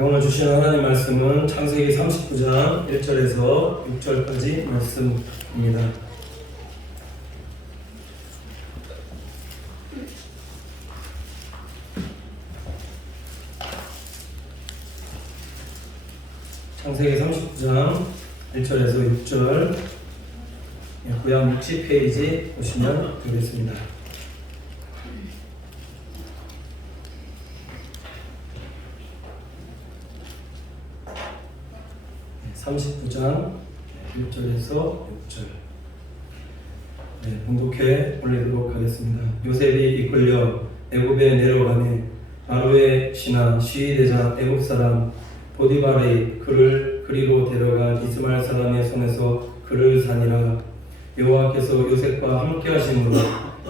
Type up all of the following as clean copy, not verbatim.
오늘 주신 하나님 말씀은 창세기 39장 1절에서 6절까지 말씀입니다. 창세기 39장 1절에서 6절 구약 60페이지 보시면 되겠습니다. 39장 1절에서 6절 봉독해 올리도록 하겠습니다. 요셉이 이끌려 애굽에 내려가니 바로의 신하 시위대장 애굽 사람 보디발이 그를 그리로 데려간 이스마엘 사람의 손에서 그를 사니라. 여호와께서 요셉과 함께 하심으로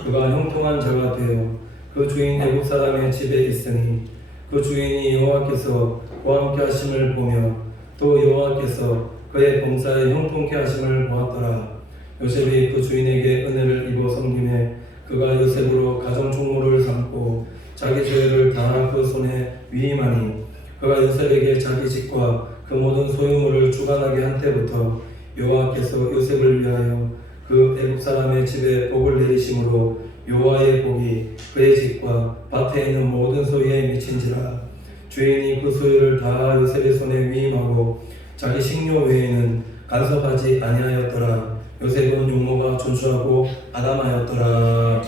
그가 형통한 자가 되어 그 주인 애굽 사람의 집에 있으니 그 주인이 여호와께서 그와 함께 하심을 보며 또 여호와께서 그의 범사에 형통케 하심을 보았더라. 요셉이 그 주인에게 은혜를 입어 섬김에 그가 요셉으로 가정 총무를 삼고 자기 죄를 다 그 손에 위임하니 그가 요셉에게 자기 집과 그 모든 소유물을 주관하게 한 때부터 여호와께서 요셉을 위하여 그 애굽 사람의 집에 복을 내리심으로 여호와의 복이 그의 집과 밭에 있는 모든 소유에 미친지라. 주인이 그 소유를 다 요셉의 손에 위임하고 자기 식료 외에는 간섭하지 아니하였더라. 요셉은 용모가 준수하고 아담하였더라.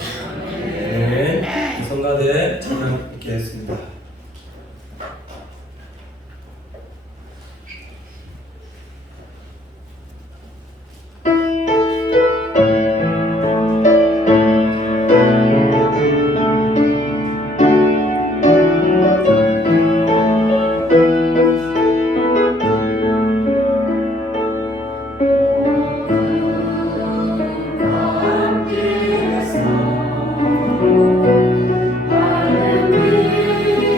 네, 성가대 찬양 읽겠습니다. Hallelujah.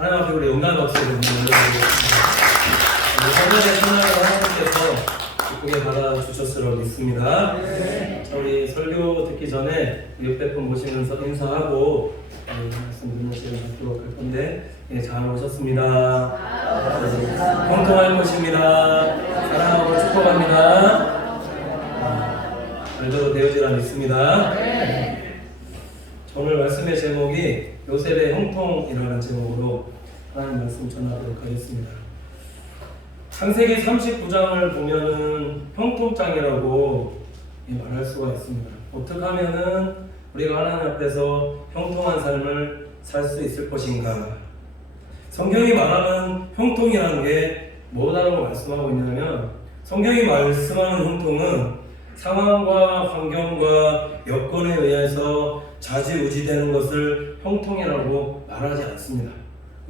하나님 앞에 우리 영광 박수를 드리겠습니다. 성전의 신앙을 하나님께서 기쁘게 받아주셨으리라 믿습니다. 자, 우리 설교 듣기 전에 옆에 분 모시면서 인사하고 말씀 듣는 시간 갖도록 할 건데 잘 오셨습니다. 형통할 것입니다. 사랑하고 축복합니다. 말대로 되어지라 믿습니다. 오늘 말씀의 제목이 요셉의 형통이라는 제목으로 하나님 말씀 전하도록 하겠습니다. 창세기 39장을 보면은 형통장이라고 말할 수가 있습니다. 어떻게 하면은 우리가 하나님 앞에서 형통한 삶을 살 수 있을 것인가? 성경이 말하는 형통이라는 게 뭐다라고 말씀하고 있냐면, 성경이 말씀하는 형통은 상황과 환경과 여건에 의해서 좌지우지되는 것을 형통이라고 말하지 않습니다.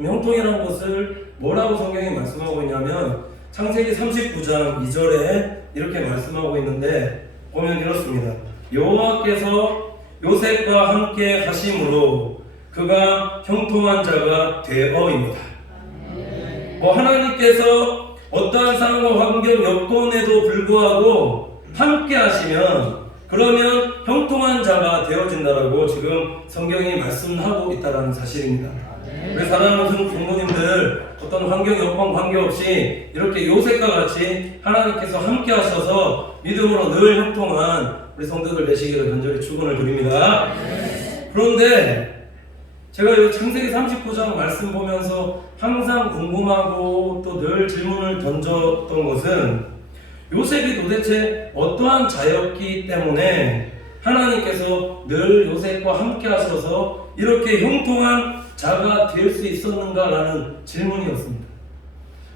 형통이라는 것을 뭐라고 성경이 말씀하고 있냐면, 창세기 39장 2절에 이렇게 말씀하고 있는데 보면 이렇습니다. 여호와께서 요셉과 함께 하심으로 그가 형통한 자가 되어입니다. 하나님께서 어떠한 상황과 환경 여건에도 불구하고 함께 하시면 그러면 형통한 자가 되어진다라고 지금 성경이 말씀하고 있다는 사실입니다. 우리 사랑하는 성도님들, 어떤 환경 여건 관계없이 이렇게 요셉과 같이 하나님께서 함께 하셔서 믿음으로 늘 형통한 우리 성도들 되시기를 간절히 축원을 드립니다. 그런데 제가 이 창세기 39장 말씀 보면서 항상 궁금하고 또 늘 질문을 던졌던 것은, 요셉이 도대체 어떠한 자였기 때문에 하나님께서 늘 요셉과 함께 하셔서 이렇게 형통한 자가 될 수 있었는가라는 질문이었습니다.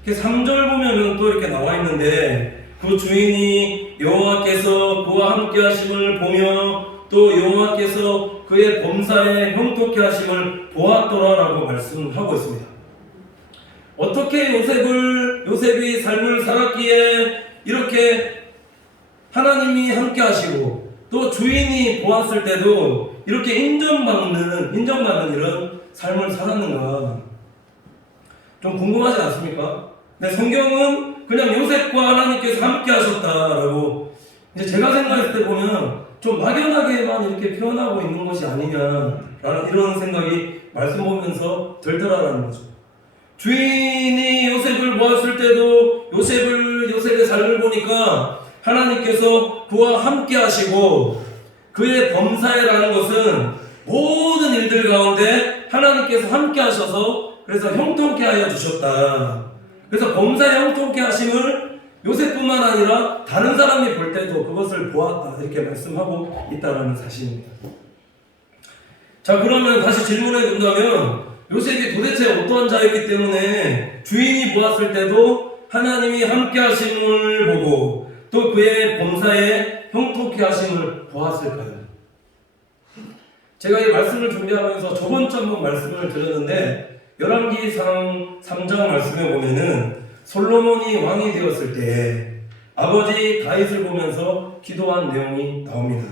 3절 보면은 또 이렇게 나와 있는데, 그 주인이 여호와께서 그와 함께 하심을 보며 또 여호와께서 그의 범사에 형통케 하심을 보았더라라고 말씀하고 있습니다. 어떻게 요셉이 삶을 살았기에 이렇게 하나님이 함께 하시고 또 주인이 보았을 때도 이렇게 인정받는 이런 삶을 살았는가? 좀 궁금하지 않습니까? 근데 성경은 그냥 요셉과 하나님께서 함께 하셨다라고 이제 제가 생각했을 때 보면 좀 막연하게만 이렇게 표현하고 있는 것이 아니냐라는 이런 생각이 말씀 보면서 들더라라는 거죠. 주인이 요셉을 보았을 때도 요셉의 삶을 보니까 하나님께서 그와 함께 하시고 그의 범사에라는 것은 모든 일들 가운데 하나님께서 함께 하셔서 그래서 형통케 하여 주셨다. 그래서 범사에 형통케 하심을 요셉뿐만 아니라 다른 사람이 볼 때도 그것을 보았다, 이렇게 말씀하고 있다는 사실입니다. 자, 그러면 다시 질문해 본다면, 요셉이 도대체 어떠한 자였기 때문에 주인이 보았을 때도 하나님이 함께 하심을 보고 또 그의 범사에 형통케 하심을 보았을까요? 제가 이 말씀을 준비하면서 저번 주 한번 말씀을 드렸는데, 열왕기상 3장 말씀에 보면은 솔로몬이 왕이 되었을 때 아버지 다윗을 보면서 기도한 내용이 나옵니다.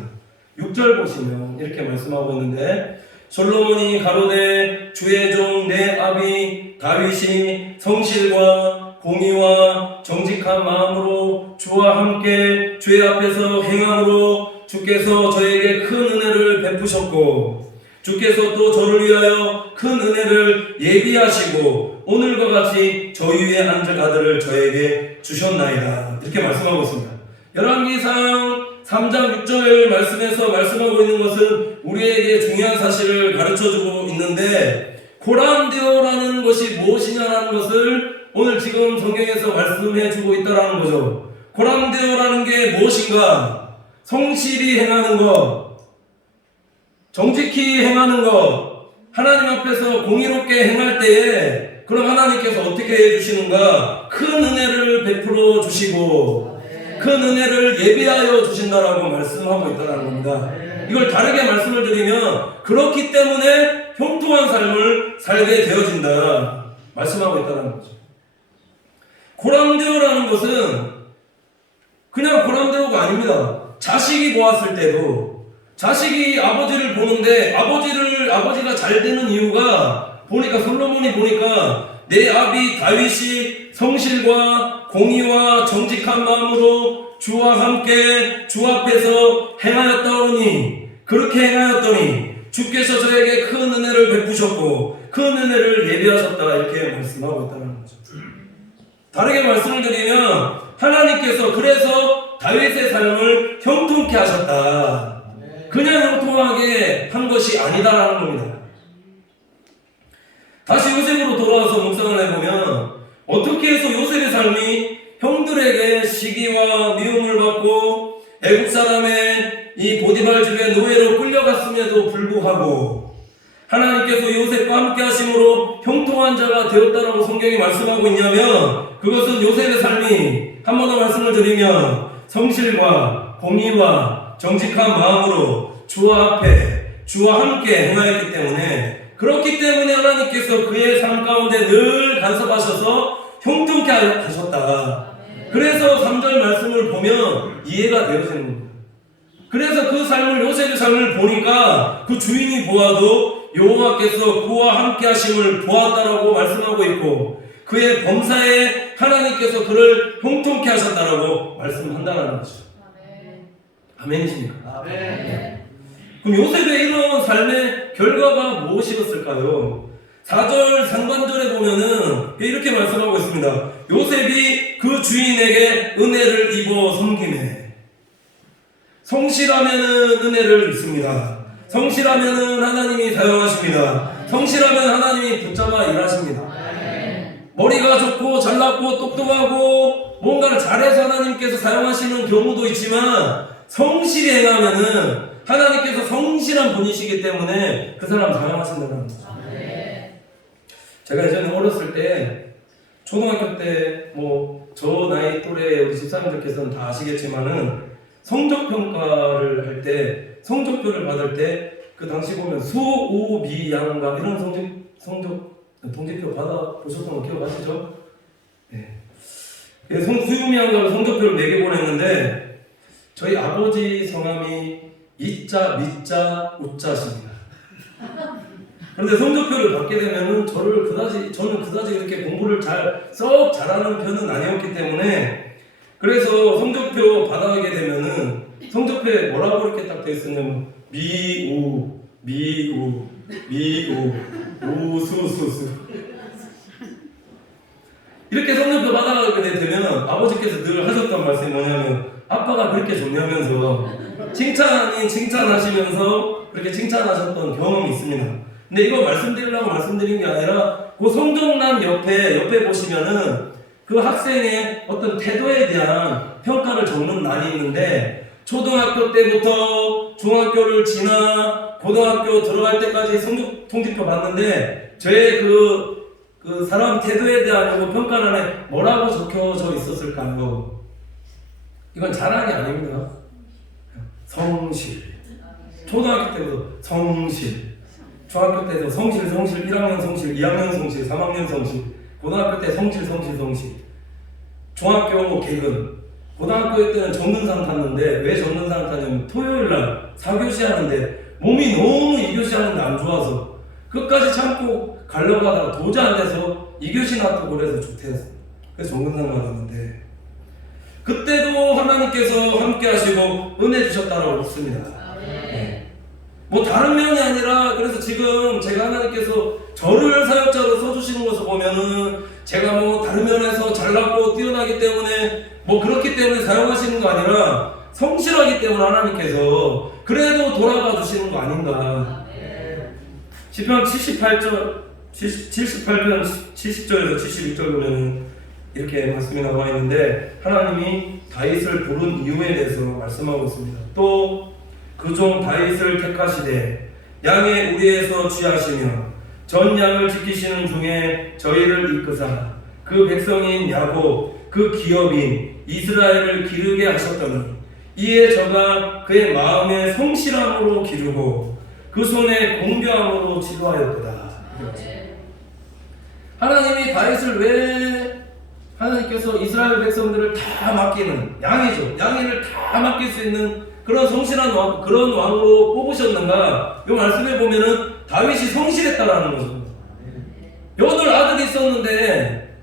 6절 보시면 이렇게 말씀하고 있는데, 솔로몬이 가로되 주의 종 내 아비 다윗이 성실과 공의와 정직한 마음으로 주와 함께 주의 앞에서 행함으로 주께서 저에게 큰 은혜를 베푸셨고 주께서 또 저를 위하여 큰 은혜를 예비하시고 오늘과 같이 저 위에 앉을 아들을 저에게 주셨나이다, 이렇게 말씀하고 있습니다. 열왕기상 3장 6절 말씀에서 말씀하고 있는 것은 우리에게 중요한 사실을 가르쳐주고 있는데, 고람되어라는 것이 무엇이냐라는 것을 오늘 지금 성경에서 말씀해주고 있다는 거죠. 고람되어라는 게 무엇인가? 성실히 행하는 것, 정직히 행하는 것, 하나님 앞에서 공의롭게 행할 때에 그럼 하나님께서 어떻게 해주시는가? 큰 은혜를 베풀어 주시고 큰 은혜를 예비하여 주신다라고 말씀하고 있다는 겁니다. 이걸 다르게 말씀을 드리면 그렇기 때문에 형통한 삶을 살게 되어진다 말씀하고 있다는 거죠. 고람되어라는 것은 그냥 고람되어가 아닙니다. 자식이 보았을 때도 자식이 아버지를 보는데 아버지가 잘 되는 이유가 보니까 솔로몬이 보니까 내 아비 다윗이 성실과 공의와 정직한 마음으로 주와 함께 주 앞에서 행하였다오니 그렇게 행하였더니 주께서 저에게 큰 은혜를 베푸셨고 큰 은혜를 예비하셨다 이렇게 말씀하고 있다는 거죠. 다르게 말씀을 드리면 하나님께서 그래서 다윗의 삶을 형통케 하셨다. 그냥 형통하게 한 것이 아니다라는 겁니다. 다시 요셉으로 돌아와서 묵상을 해보면 어떻게 해서 요셉의 삶이 형들에게 시기와 미움을 받고 애국 사람의 이 보디발 집에 노예로 끌려갔음에도 불구하고 하나님께서 요셉과 함께 하심으로 형통한 자가 되었다라고 성경이 말씀하고 있냐면 그것은 요셉의 삶이 한 번 더 말씀을 드리면 성실과 공의와 정직한 마음으로 주와 앞에 주와 함께 행하였기 때문에 그렇기 때문에 하나님께서 그의 삶 가운데 늘 간섭하셔서 형통케 하셨다. 그래서 3절 말씀을 보면 이해가 되어지는 겁니다. 그래서 그 삶을 요셉의 삶을 보니까 그 주인이 보아도 여호와께서 그와 함께 하심을 보았다라고 말씀하고 있고 그의 범사에 하나님께서 그를 형통케 하셨다라고 말씀한다는 거죠. 아멘이십니까? 아멘. 그럼 요셉의 이런 삶의 결과가 무엇이었을까요? 4절 상반절에 보면은 이렇게 말씀하고 있습니다. 요셉이 그 주인에게 은혜를 입어 섬기네. 성실하면은 은혜를 입습니다. 성실하면은 하나님이 사용하십니다. 성실하면 하나님이 붙잡아 일하십니다. 머리가 좋고 잘났고 똑똑하고 뭔가를 잘해서 하나님께서 사용하시는 경우도 있지만 성실히 행하면은 하나님께서 성실한 분이시기 때문에 그 사람 사용하신다는 거죠. 제가 예전에 어렸을 때 초등학교 때 뭐 저 나이 또래 우리 집사님들께서는 다 아시겠지만은 성적평가를 할 때 성적표를 받을 때 그 당시 보면 수, 우, 미, 양과 이런 성적 통지표 받아 보셨던 거 기억하시죠? 네. 수유미양가로 성적표를 4개 보냈는데 저희 아버지 성함이 이자, 미자, 우자십니다. 그런데 성적표를 받게 되면은 저는 그다지 이렇게 공부를 썩 잘하는 편은 아니었기 때문에 그래서 성적표 받아가게 되면은 성적표에 뭐라고 이렇게 딱 되어 있었냐면 미우, 미우, 미우, 우수수수 이렇게 성적표 받아가게 되면 아버지께서 늘 하셨던 말씀이 뭐냐면 아빠가 그렇게 좋냐면서 칭찬하시면서 그렇게 칭찬하셨던 경험이 있습니다. 근데 이거 말씀드리려고 말씀드린 게 아니라 그 성적란 옆에 보시면은 그 학생의 어떤 태도에 대한 평가를 적는 난이 있는데 초등학교 때부터 중학교를 지나 고등학교 들어갈 때까지 성적 통지표 봤는데 저의 그 사람 태도에 대한 평가란에 뭐라고 적혀져 있었을까요? 이건 자랑이 아닙니다. 성실. 초등학교 때부터 성실. 중학교 때도 성실, 1학년 성실, 2학년 성실, 3학년 성실. 고등학교 때 성실. 중학교 개근. 고등학교 때는 정근상 탔는데 왜 정근상 탔냐면 토요일날 4교시 하는데 몸이 너무 2교시 하는데 안 좋아서 끝까지 참고 가려고 하다가 도저히 안 돼서 2교시 놔두고 그래서 조퇴했어요. 그래서 정근상 받았는데 그때도 하나님께서 함께 하시고 은혜 주셨다고 믿습니다. 네. 뭐 다른 면이 아니라 그래서 지금 제가 하나님께서 저를 사역자로 써주시는 것을 보면은 제가 뭐 다른 면에서 잘났고 뛰어나기 때문에 뭐 그렇기 때문에 사용하시는 거 아니라 성실하기 때문에 하나님께서 그래도 돌아봐 주시는 거 아닌가. 시편 78편 70절에서 71절 보면 이렇게 말씀이 나와 있는데 하나님이 다윗을 부른 이유에 대해서 말씀하고 있습니다. 또 그 종 다윗을 택하시되 양의 우리에서 취하시며 전 양을 지키시는 중에 저희를 이끄사 그 백성인 야곱 그 기업인 이스라엘을 기르게 하셨더니 이에 저가 그의 마음에 성실함으로 기르고 그 손에 공교함으로 치료하였도다. 하나님이 다윗을 왜 하나님께서 이스라엘 백성들을 다 맡기는 양이죠. 양이를 다 맡길 수 있는 그런 성실한 왕으로 뽑으셨는가? 이 말씀에 보면은 다윗이 성실했다라는 거죠. 8아들이 있었는데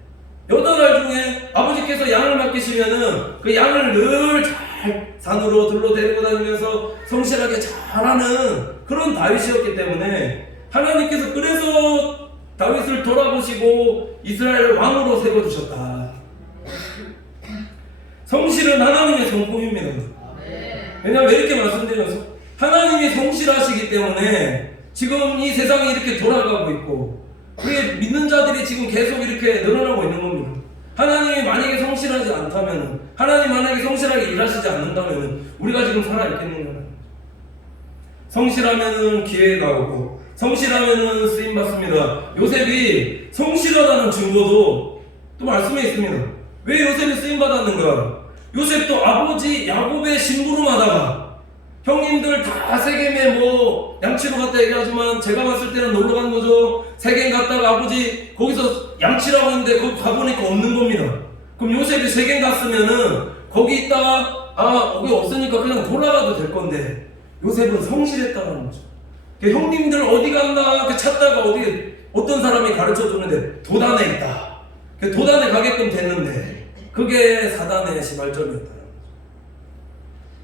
8알 중에 아버지께서 양을 맡기시면은 그 양을 늘 잘 산으로 들로 데리고 다니면서 성실하게 잘하는 그런 다윗이었기 때문에 하나님께서 그래서 다윗을 돌아보시고 이스라엘 왕으로 세워주셨다. 성실은 하나님의 성품입니다. 왜냐하면 왜 이렇게 말씀드려서 하나님이 성실하시기 때문에 지금 이 세상이 이렇게 돌아가고 있고 우리 믿는 자들이 지금 계속 이렇게 늘어나고 있는 겁니다. 하나님이 만약에 성실하지 않다면, 하나님 만약에 성실하게 일하시지 않는다면 우리가 지금 살아있겠는가? 성실하면은 기회가 오고 성실하면은 쓰임 받습니다. 요셉이 성실하다는 증거도 또 말씀에 있습니다. 왜 요셉이 쓰임 받았는가? 요셉도 아버지 야곱의 심부름하다가 형님들 다 세겜에 뭐 양치로 갔다 얘기하지만 제가 봤을 때는 놀러 간 거죠. 세겜 갔다가 아버지 거기서 양치라고 했는데 거기 가보니까 없는 겁니다. 그럼 요셉이 세겜 갔으면은 거기 있다가 거기 없으니까 그냥 돌아가도 될 건데 요셉은 성실했다는 거죠. 형님들 어디 갔나 찾다가 어떤 사람이 가르쳐 주는데 도단에 있다. 도단에 가게끔 됐는데 그게 사단의 시발점이었다.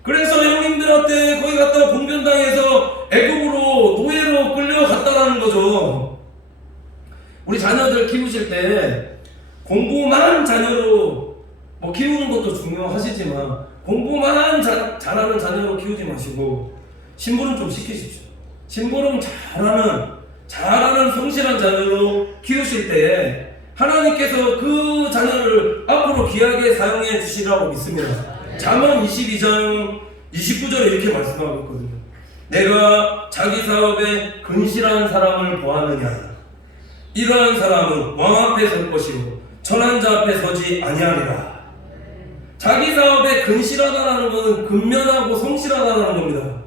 그래서 형님들한테 거기 갔다가 봉변당해서 애국으로 노예로 끌려갔다라는 거죠. 우리 자녀들 키우실 때 공부만 자녀로 뭐 키우는 것도 중요하시지만 공부만 잘하는 자녀로 키우지 마시고 심부름 좀 시키십시오. 심부름 잘하는 성실한 자녀로 키우실 때에 하나님께서 그 자녀를 앞으로 귀하게 사용해 주시라고 믿습니다. 잠언 22장 29절에 이렇게 말씀하고 있거든요. 내가 자기 사업에 근실한 사람을 보았느냐? 이러한 사람은 왕 앞에 설 것이고 천한 자 앞에 서지 아니하리라. 자기 사업에 근실하다라는 것은 근면하고 성실하다라는 겁니다.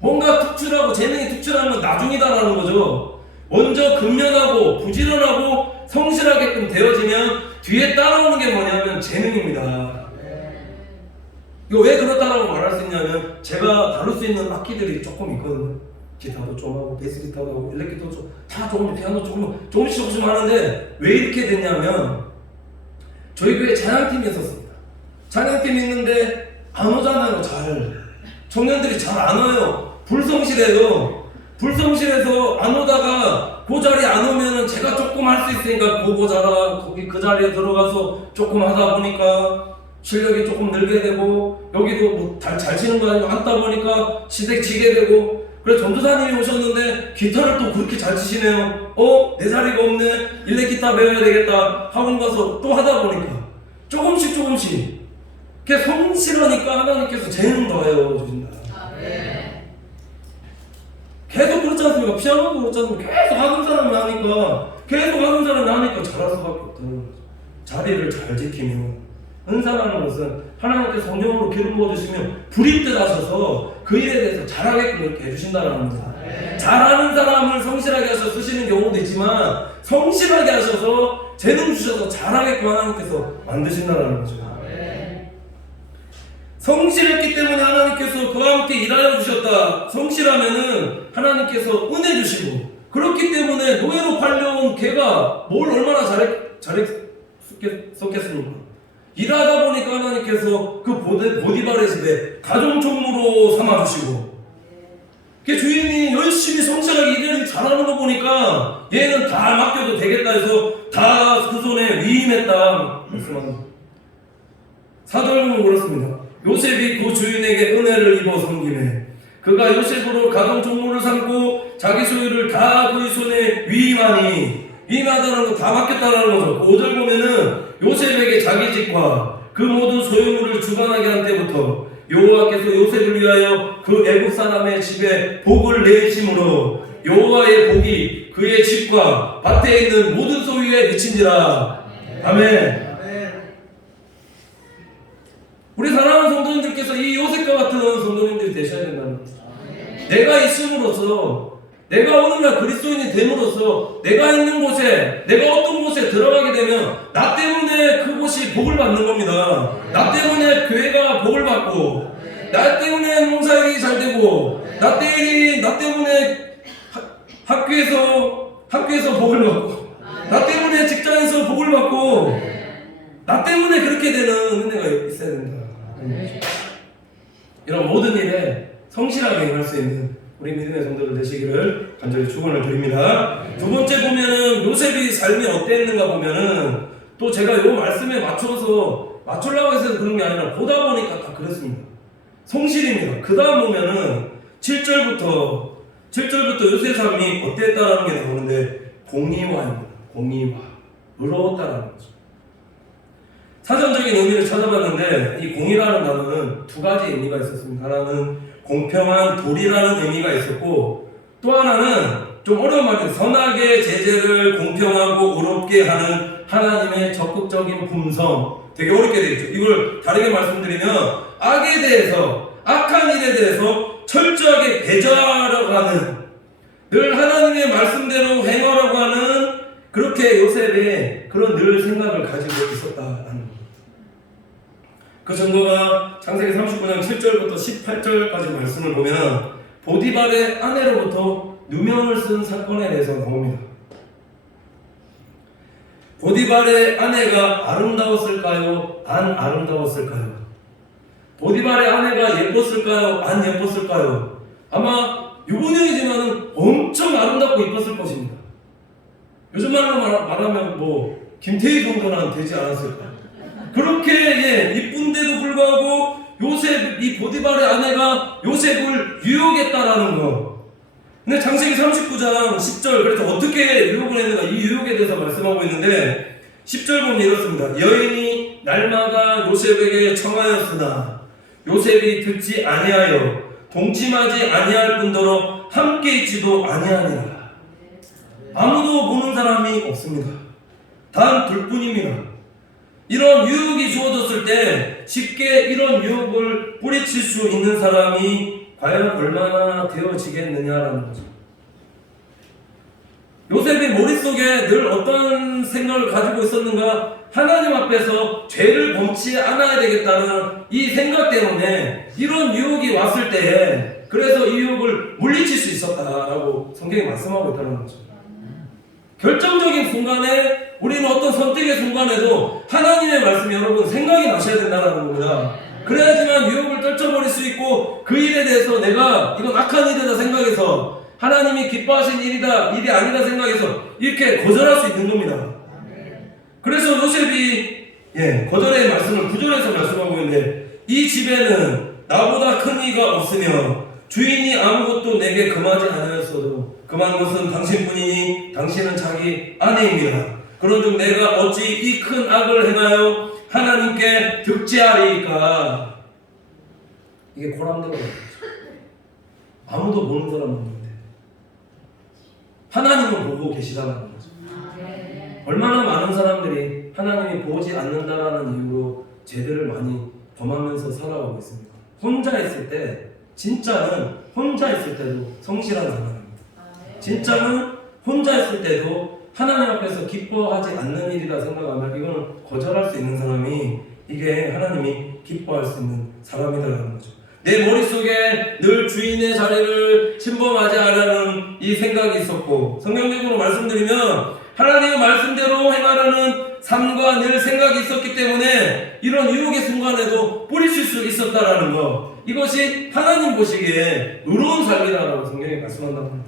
뭔가 특출하고 재능이 특출한 건 나중이다라는 거죠. 먼저 근면하고 부지런하고 성실하게끔 되어지면 뒤에 따라오는 게 뭐냐면 재능입니다. 이거 왜 그렇다라고 말할 수 있냐면 제가 다룰 수 있는 악기들이 조금 있거든요. 기타도 좀 하고 베이스 기타도 하고 일렉기타도 좀 다 조금 피아노 조금씩 하는데 왜 이렇게 됐냐면 저희 교회 찬양팀이 있었습니다. 찬양팀이 있는데 안 오잖아요. 청년들이 잘 안 와요. 불성실해요. 불성실해서 안 오다가 그 자리에 안 오면은 제가 조금 할 수 있으니까 보고 자라 거기 그 자리에 들어가서 조금 하다 보니까 실력이 조금 늘게 되고 여기도 뭐 잘 치는 거 아니고 앉다 보니까 시댁 지게 되고 그래서 전도사님이 오셨는데 기타를 또 그렇게 잘 치시네요. 내 자리가 없네. 일렉 기타 배워야 되겠다. 학원 가서 또 하다 보니까 조금씩 그게 성실하니까 하나님께서 재능 더해요 주신다. 계속 그렇지 않습니까? 피아노도 그렇지 않습니까? 계속 하는 사람이 하니까 잘할 수밖에 없다는 거죠. 자리를 잘 지키면 은사라는 것은 하나님께서 성령으로 기름 부어주시면 불일 듯 하셔서 그 일에 대해서 잘하게끔 이렇게 해주신다는 겁니다. 잘하는 사람을 성실하게 하셔서 쓰시는 경우도 있지만 성실하게 하셔서 재능 주셔서 잘하게끔 하나님께서 만드신다는 거죠. 성실했기 때문에 하나님께서 그와 함께 일하여 주셨다. 성실하면은 하나님께서 은혜 주시고 그렇기 때문에 노예로 팔려온 걔가 뭘 얼마나 잘했겠습니까? 일하다 보니까 하나님께서 그 보디발의 집에 가정총무로 삼아주시고 그 주인이 열심히 성실하게 일을 잘하는 거 보니까 얘는 다 맡겨도 되겠다 해서 다 그 손에 위임했다 말씀합니다. 4절은 그렇습니다. 요셉이 그 주인에게 은혜를 입어 섬기네. 그가 요셉으로 가정총무를 삼고 자기 소유를 다 그의 손에 위임하니 위임하다는 거 다 맡겼다는 거죠. 5절 보면은 요셉에게 자기 집과 그 모든 소유물을 주관하게 한 때부터 여호와께서 요셉을 위하여 그 애굽 사람의 집에 복을 내심으로 여호와의 복이 그의 집과 밭에 있는 모든 소유에 미친지라. 아멘. 우리 사랑하는 성도님들께서 이 요셉과 같은 성도님들이 되셔야 된다는 거죠. 내가 있음으로써 내가 오늘날 그리스도인이 됨으로써 내가 있는 곳에 내가 어떤 곳에 들어가게 되면 나 때문에 그곳이 복을 받는 겁니다. 나 때문에 교회가 복을 받고 나 때문에 농사일이 잘 되고 나 때문에 학교에서 복을 받고 나 때문에 직장에서 복을 받고 나 때문에 그렇게 되는 은혜가 있어야 된다. 이런 모든 일에 성실하게 임할 수 있는 우리 믿음의 성도들 되시기를 간절히 축원을 드립니다. 두 번째 보면은 요셉이 삶이 어땠는가 보면은 또 제가 요 말씀에 맞추려고 해서 그런 게 아니라 보다 보니까 다 그랬습니다. 성실입니다. 그 다음 보면은 7절부터 요셉의 삶이 어땠다라는 게 나오는데 공의화입니다. 공의화. 의로웠다라는 거죠. 사전적인 의미를 찾아봤는데 이 공의라는 단어는 두 가지 의미가 있었습니다. 하나는 공평한 도리라는 의미가 있었고 또 하나는 좀 어려운 말인데 선하게 제재를 공평하고 의롭게 하는 하나님의 적극적인 품성. 되게 어렵게 되어 있죠. 이걸 다르게 말씀드리면 악에 대해서 악한 일에 대해서 철저하게 배제하려고 하는 늘 하나님의 말씀대로 행하려고 하는 그렇게 요셉의 그런 늘 생각을 가지고 있었다는 겁니다. 그 증거가 창세기 39장 7절부터 18절까지 말씀을 보면 보디발의 아내로부터 누명을 쓴 사건에 대해서 나옵니다. 보디발의 아내가 아름다웠을까요? 안 아름다웠을까요? 보디발의 아내가 예뻤을까요? 안 예뻤을까요? 아마 유부녀이지만 엄청 아름답고 예뻤을 것입니다. 요즘 말로 말하면 뭐 김태희 정도는 되지 않았을까? 그렇게 이쁜데도 불구하고 이 보디발의 아내가 요셉을 유혹했다라는 거. 근데 창세기 39장 10절 그래서 어떻게 유혹을 했는가 이 유혹에 대해서 말씀하고 있는데 10절 보면 이렇습니다. 여인이 날마다 요셉에게 청하였으나 요셉이 듣지 아니하여 동침하지 아니할 뿐더러 함께 있지도 아니하니라. 아무도 보는 사람이 없습니다. 단 둘뿐입니다. 이런 유혹이 주어졌을 때 쉽게 이런 유혹을 뿌리칠 수 있는 사람이 과연 얼마나 되어지겠느냐라는 거죠. 요셉의 머릿속에 늘 어떤 생각을 가지고 있었는가? 하나님 앞에서 죄를 범치 않아야 되겠다는 이 생각 때문에 이런 유혹이 왔을 때에 그래서 이 유혹을 물리칠 수 있었다라고 성경이 말씀하고 있다는 거죠. 결정적인 순간에 우리는 어떤 선택의 순간에도 하나님의 말씀이 여러분 생각이 나셔야 된다는 겁니다. 그래야지만 유혹을 떨쳐버릴 수 있고 그 일에 대해서 내가 이건 악한 일이다 생각해서 하나님이 기뻐하신 일이 아니다 생각해서 이렇게 거절할 수 있는 겁니다. 그래서 요셉이 거절의 말씀을 9절에서 말씀하고 있는데 이 집에는 나보다 큰 이가 없으며 주인이 아무것도 내게 금하지 않았어도 금한 것은 당신뿐이니 당신은 자기 아내입니다. 그런즉 내가 어찌 이 큰 악을 행하여 하나님께 득죄하리이까. 이게 고람대가 아무도 보는 사람 없는데 하나님은 보고 계시다는 거죠. 얼마나 많은 사람들이 하나님이 보지 않는다라는 이유로 죄들을 많이 범하면서 살아가고 있습니다. 혼자 있을 때 진짜는 혼자 있을 때도 성실한 사람입니다. 진짜는 혼자 있을 때도 하나님 앞에서 기뻐하지 않는 일이라 생각하면 이거는 거절할 수 있는 사람이 이게 하나님이 기뻐할 수 있는 사람이라는 거죠. 내 머릿속에 늘 주인의 자리를 침범하지 않으려는 이 생각이 있었고 성경적으로 말씀드리면 하나님의 말씀대로 행하려는 삶과 늘 생각이 있었기 때문에 이런 유혹의 순간에도 뿌리칠 수 있었다라는 거 이것이 하나님 보시기에 의로운 삶이라고 성경이 말씀한다고 합니다.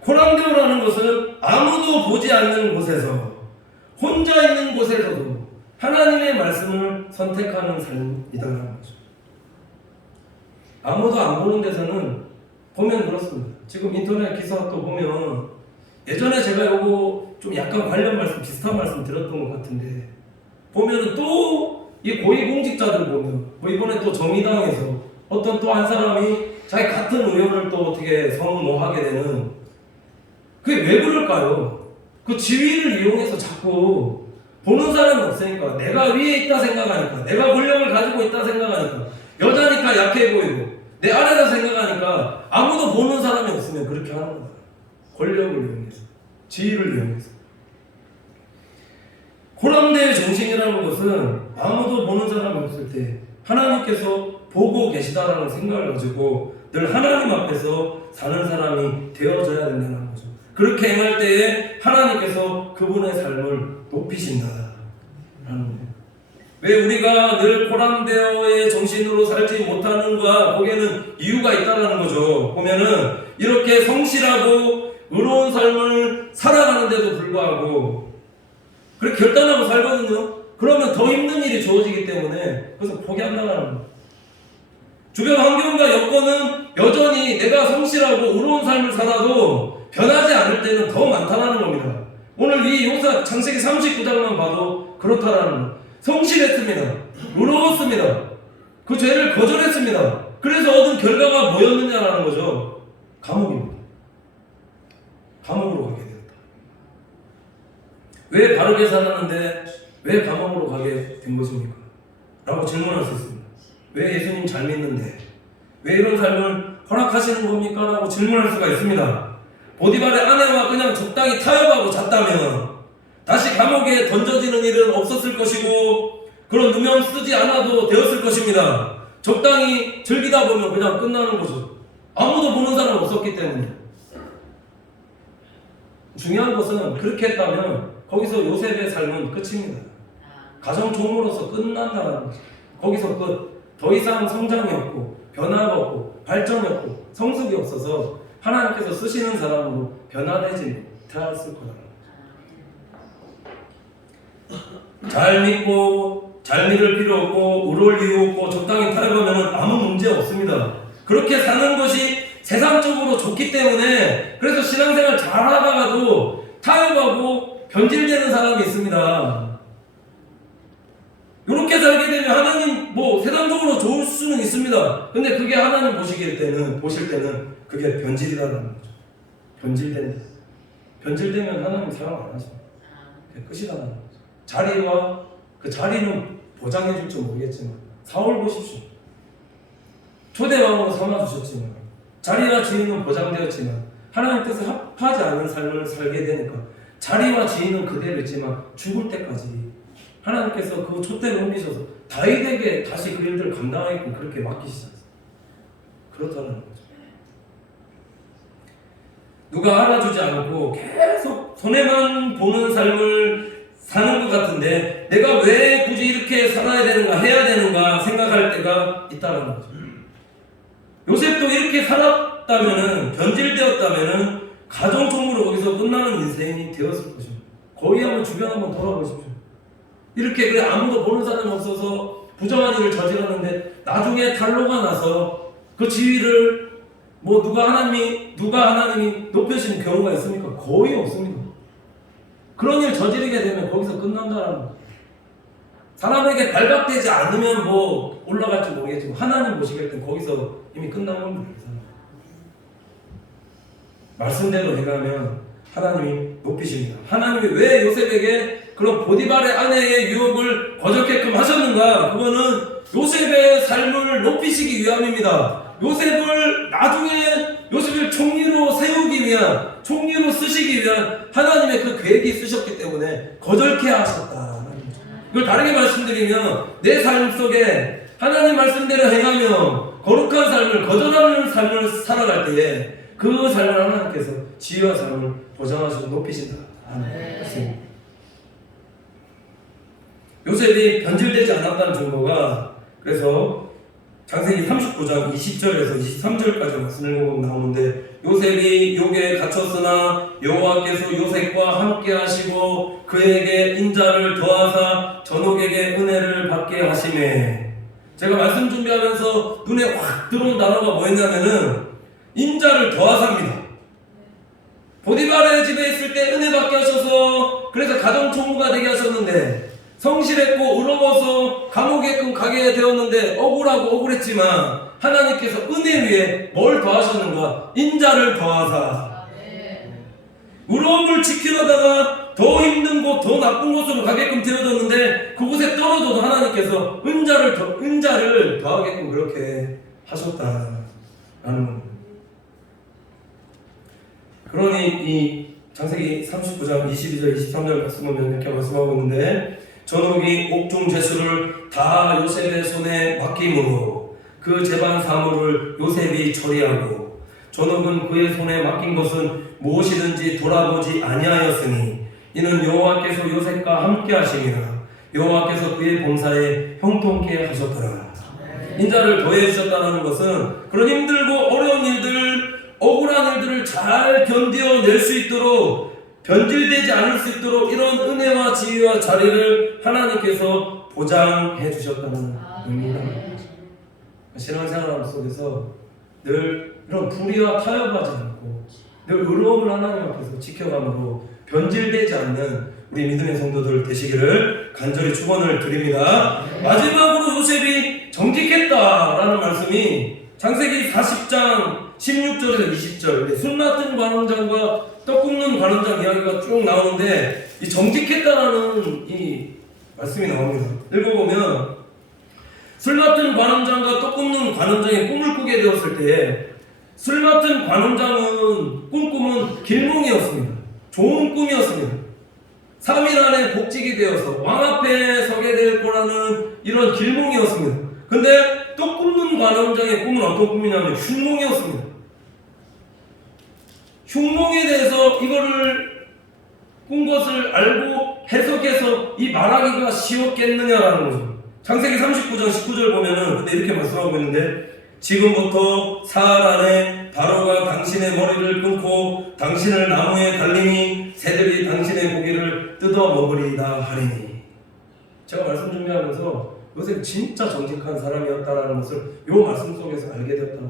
고람대오라는 것은 아무도 보지 않는 곳에서 혼자 있는 곳에서도 하나님의 말씀을 선택하는 삶이다라는 거죠. 아무도 안 보는 데서는 보면 그렇습니다. 지금 인터넷 기사도 보면 예전에 제가 요거 좀 약간 관련 말씀 비슷한 말씀 들었던 것 같은데 보면은 또 이 고위공직자들 보면 뭐 이번에 또 정의당에서 어떤 또 한 사람이 자기 같은 의원을 또 어떻게 선호하게 되는 그게 왜 그럴까요? 그 지위를 이용해서 자꾸 보는 사람이 없으니까 내가 위에 있다 생각하니까 내가 권력을 가지고 있다 생각하니까 여자니까 약해 보이고 내 아래다 생각하니까 아무도 보는 사람이 없으면 그렇게 하는 거다. 권력을 이용해서 지위를 이용해서 고람대의 정신이라는 것은 아무도 보는 사람이 없을 때 하나님께서 보고 계시다라는 생각을 가지고 늘 하나님 앞에서 사는 사람이 되어져야 된다는 거죠. 그렇게 행할 때에 하나님께서 그분의 삶을 높이신다 라는 거예요. 왜 우리가 늘 고람되어의 정신으로 살지 못하는가, 거기에는 이유가 있다는 거죠. 보면은 이렇게 성실하고 의로운 삶을 살아가는데도 불구하고 그렇게 결단하고 살거든요. 그러면 더 힘든 일이 주어지기 때문에 그래서 포기한다는 거예요. 주변 환경과 여건은 여전히 내가 성실하고 의로운 삶을 살아도 변하지 않을 때는 더 많다는 겁니다. 오늘 이 요사 창세기 39장만 봐도 그렇다라는 거예요. 성실했습니다. 의로웠습니다. 그 죄를 거절했습니다. 그래서 얻은 결과가 뭐였느냐라는 거죠. 감옥입니다. 감옥으로 가게 되었다. 왜 바르게 살았는데 왜 감옥으로 가게 된 것입니까? 라고 질문할 수 있습니다. 왜 예수님 잘 믿는데 왜 이런 삶을 허락하시는 겁니까? 라고 질문할 수가 있습니다. 보디발의 아내와 그냥 적당히 타협하고 잤다면 다시 감옥에 던져지는 일은 없었을 것이고 그런 누명 쓰지 않아도 되었을 것입니다. 적당히 즐기다 보면 그냥 끝나는 거죠. 아무도 보는 사람 없었기 때문에. 중요한 것은 그렇게 했다면 거기서 요셉의 삶은 끝입니다. 가정 종으로서 끝난다는 거죠. 거기서 끝. 더 이상 성장이 없고 변화가 없고 발전이 없고 성숙이 없어서 하나님께서 쓰시는 사람으로 변화되지 못했을 거다. 잘 믿고 잘 믿을 필요 없고 의로울 이유 없고 적당히 타협하면 아무 문제 없습니다. 그렇게 사는 것이 세상적으로 좋기 때문에 그래서 신앙생활 잘하다가도 타협하고 변질되는 사람이 있습니다. 이렇게 살게 되면 하나님 세상적으로 좋을 수는 있습니다. 근데 그게 하나님 보실 때는 그게 변질이라는 거죠. 변질된다. 변질되면 하나님 사랑 안 하십니다. 그게 끝이라는 거죠. 자리와 그 자리는 보장해 줄지 모르겠지만 사울 보십시오. 초대왕으로 삼아주셨지만 자리와 지위는 보장되었지만 하나님 뜻에 합하지 않은 삶을 살게 되니까 자리와 지위는 그대로 있지만 죽을 때까지 하나님께서 그 촛대를 옮기셔서 다윗에게 다시 그 일들을 감당하게끔 그렇게 맡기시지 않습니다. 그렇다는 거죠. 누가 알아주지 않고 계속 손해만 보는 삶을 사는 것 같은데 내가 왜 굳이 이렇게 살아야 되는가 해야 되는가 생각할 때가 있다는 거죠. 요셉도 이렇게 살았다면은 변질되었다면은 가정총무로 거기서 끝나는 인생이 되었을 것입니다. 거기 한번 주변 한번 돌아보십시오. 이렇게 그래 아무도 보는 사람이 없어서 부정한 일을 저질렀는데 나중에 탄로가 나서 그 지위를 누가 하나님이 높여주신 경우가 있습니까? 거의 없습니다. 그런 일 저지르게 되면 거기서 끝난다는 거예요. 사람에게 발각되지 않으면 올라갈지 모르겠지만 하나님 보시길 땐 거기서 이미 끝난 겁니다. 말씀대로 해가면 하나님이 높이십니다. 하나님이 왜 요셉에게 그런 보디발의 아내의 유혹을 거절게끔 하셨는가? 그거는 요셉의 삶을 높이시기 위함입니다. 요셉을 총리로 세우기 위한, 총리로 쓰시기 위한 하나님의 그 계획이 있으셨기 때문에 거절케 하셨다. 이걸 다르게 말씀드리면 내 삶 속에 하나님 말씀대로 행하며 거룩한 삶을, 거절하는 삶을 살아갈 때에 그 삶을 하나님께서 지혜와 삶을 보장하시고 높이신다. 아멘. 요셉이 변질되지 않았다는 증거가 그래서 창세기 39장 20절에서 23절까지 말씀을 나오는데 요셉이 욕에 갇혔으나 여호와께서 요셉과 함께 하시고 그에게 인자를 더하사 전옥에게 은혜를 받게 하시매. 제가 말씀 준비하면서 눈에 확 들어온 단어가 뭐였냐면은 인자를 더하사입니다. 보디발의 집에 있을 때 은혜 받게 하셔서 그래서 가정총무가 되게 하셨는데 성실했고 의로워서 감옥에 가게 되었는데 억울했지만 하나님께서 은혜 위에 뭘 더하셨는가? 인자를 더하사. 의로움을 지키려다가 더 힘든 곳, 더 나쁜 곳으로 가게끔 되어졌는데 그곳에 떨어져도 하나님께서 은자를 더하게끔 그렇게 하셨다라는 겁니다. 그러니 이 창세기 39장 22절 23절 말씀보면 이렇게 말씀하고 있는데 전옥이 옥중 제수를 다 요셉의 손에 맡김으로 그 재반 사물을 요셉이 처리하고 전옥은 그의 손에 맡긴 것은 무엇이든지 돌아보지 아니하였으니 이는 여호와께서 요셉과 함께 하심이라. 여호와께서 그의 봉사에 형통케 하셨더라. 인자를 더해 주셨다는 것은 그런 힘들고 어려운 일들, 억울한 일들을 잘 견뎌낼 수 있도록, 변질되지 않을 수 있도록 이런 은혜와 지혜와 자리를 하나님께서 보장해 주셨다는 의미입니다. 신앙생활 속에서 늘 이런 불의와 타협하지 않고 늘 의로움을 하나님 앞에서 지켜감으로 변질되지 않는 우리 믿음의 성도들 되시기를 간절히 축원을 드립니다. 마지막으로 요셉이 정직했다라는 말씀이 창세기 40장 16절에서 20절, 술 맡은 관원장과 떡 굽는 관원장 이야기가 쭉 나오는데 이 정직했다라는 이 말씀이 나옵니다. 읽어보면 술 맡은 관원장과 떡 굽는 관원장이 꿈을 꾸게 되었을 때 술 맡은 관원장은 꿈은 길몽이었습니다. 좋은 꿈이었습니다. 3일 안에 복직이 되어서 왕 앞에 서게 될 거라는 이런 길몽이었습니다. 근데 떡 굽는 관원장의 꿈은 어떤 꿈이냐면 흉몽이었습니다. 흉몽에 대해서 이거를 꾼 것을 알고 해석해서 이 말하기가 쉬웠겠느냐라는 거죠. 창세기 39장 19절 보면은 근데 이렇게 말씀하고 있는데 지금부터 사흘 안에 바로가 당신의 머리를 끊고 당신을 나무에 달리니 새들이 당신의 고기를 뜯어 먹으리다 하리니. 제가 말씀 준비하면서 요셉이 진짜 정직한 사람이었다라는 것을 이 말씀 속에서 알게 되었다.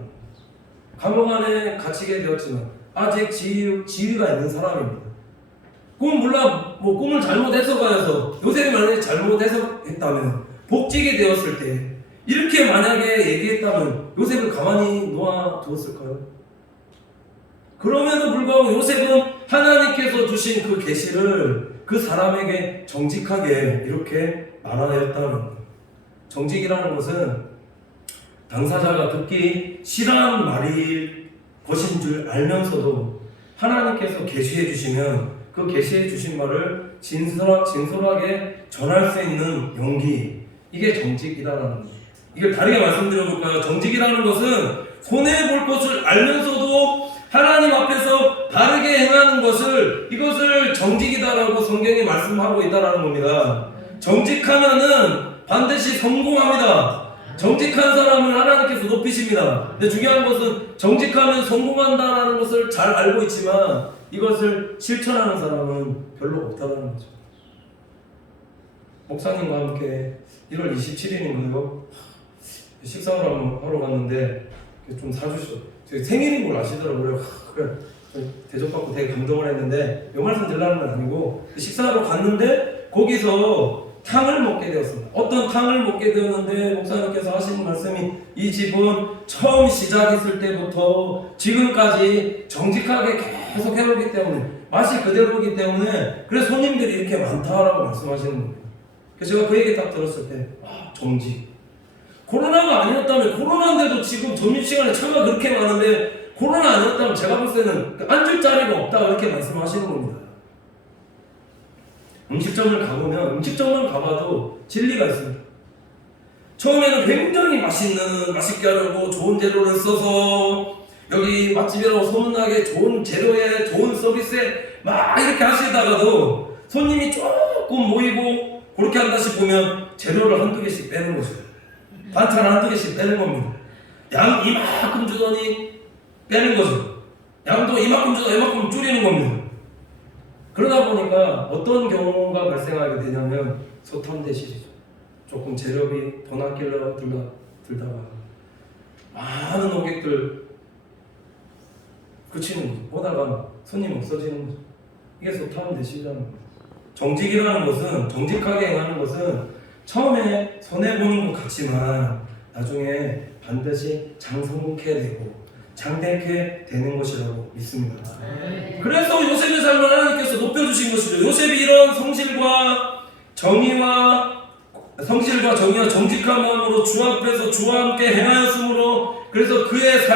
감옥 안에 갇히게 되었지만 아직 지위가 있는 사람입니다. 꿈 몰라 꿈을 잘못 해석하여서 요셉이 만약에 잘못 해석했다면 복직이 되었을 때 이렇게 만약에 얘기했다면 요셉을 가만히 놓아두었을까요? 그럼에도 불구하고 요셉은 하나님께서 주신 그 계시를 그 사람에게 정직하게 이렇게 말하였다는 겁니다. 정직이라는 것은 당사자가 듣기 싫어하는 말일 것인 줄 알면서도 하나님께서 계시해 주시면 그 계시해 주신 말을 진솔하게 전할 수 있는 용기, 이게 정직이다라는 거예요. 이걸 다르게 말씀드려볼까요? 정직이라는 것은 손해볼 것을 알면서도 하나님 앞에서 바르게 행하는 것을, 이것을 정직이다라고 성경이 말씀하고 있다는 겁니다. 정직하면은 반드시 성공합니다. 정직한 사람을 하나님께서 높이십니다. 근데 중요한 것은 정직하면 성공한다는 것을 잘 알고 있지만 이것을 실천하는 사람은 별로 없다는 거죠. 목사님과 함께 1월 27일인가요? 식사를 하러 갔는데 좀 사주셔. 제 생일인 걸 아시더라고요. 그래 대접받고 되게 감동을 했는데 이 말씀 드리려는 건 아니고 식사하러 갔는데 거기서 탕을 먹게 되었습니다. 어떤 탕을 먹게 되었는데 목사님께서 하시는 말씀이 이 집은 처음 시작했을 때부터 지금까지 정직하게 계속 해오기 때문에 맛이 그대로이기 때문에 그래서 손님들이 이렇게 많다라고 말씀하시는 겁니다. 그래서 제가 그 얘기 딱 들었을 때 정직. 코로나가 아니었다면, 코로나인데도 지금 점심시간에 차가 그렇게 많은데 코로나 아니었다면 제가 볼 때는 앉을 자리가 없다 이렇게 말씀하시는 겁니다. 음식점을 가보면 음식점만 가봐도 진리가 있습니다. 처음에는 굉장히 맛있게 하려고 좋은 재료를 써서 여기 맛집이라고 소문나게 좋은 재료에 좋은 서비스에 막 이렇게 하시다가도 손님이 조금 모이고 그렇게 한다 싶으면 재료를 한두 개씩 빼는 거죠. 반찬을 한두 개씩 빼는 겁니다. 양 이만큼 주더니 빼는 거죠. 양도 이만큼 주더 이만큼 줄이는 겁니다. 그러다 보니까 어떤 경우가 발생하게 되냐면 소탐대실이죠. 조금 재료비 더 낚이려고 들다가 많은 고객들 그치는 거죠. 보다가 손님 없어지는 거죠. 이게 소탐대실이라는 거예요. 정직이라는 것은, 정직하게 행하는 것은 처음에 손해보는 것 같지만 나중에 반드시 장성케 되고 장대케 되는 것이라고 믿습니다. 그래서 요셉의 삶을 하나님께서 높여주신 것이죠. 요셉이 이런 성실과 정의와 정직한 마음으로 주 앞에서 주와 함께 행하였으므로 그래서 그의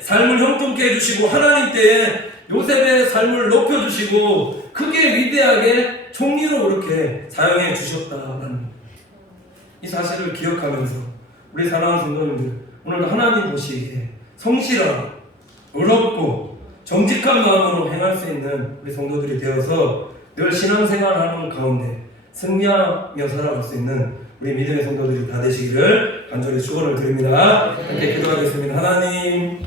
삶을 형통케 해주시고 하나님 때에 요셉의 삶을 높여주시고 크게 위대하게 총리로 그렇게 사용해 주셨다는 이 사실을 기억하면서 우리 사랑하는 성도님들 오늘도 하나님 보시기에 성실하고 의롭고 정직한 마음으로 행할 수 있는 우리 성도들이 되어서 늘 신앙생활하는 가운데 승리하며 살아갈 수 있는 우리 믿음의 성도들이 다 되시기를 간절히 축원을 드립니다. 함께 기도하겠습니다. 하나님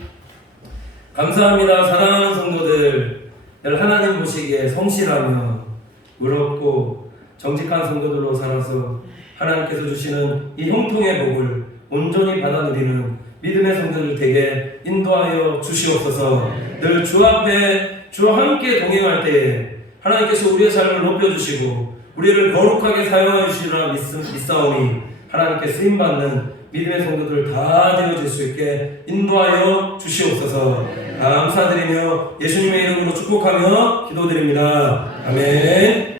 감사합니다. 사랑하는 성도들 늘 하나님 보시기에 성실하며 의롭고 정직한 성도들로 살아서 하나님께서 주시는 이 형통의 복을 온전히 받아들이는 믿음의 성도들 되게 인도하여 주시옵소서. 늘 주 앞에 주와 함께 동행할 때에 하나님께서 우리의 삶을 높여주시고 우리를 거룩하게 사용하여 주시리라 믿사오니 하나님께 쓰임받는 믿음의 성도들 다 되어질 수 있게 인도하여 주시옵소서. 감사드리며 예수님의 이름으로 축복하며 기도드립니다. 아멘.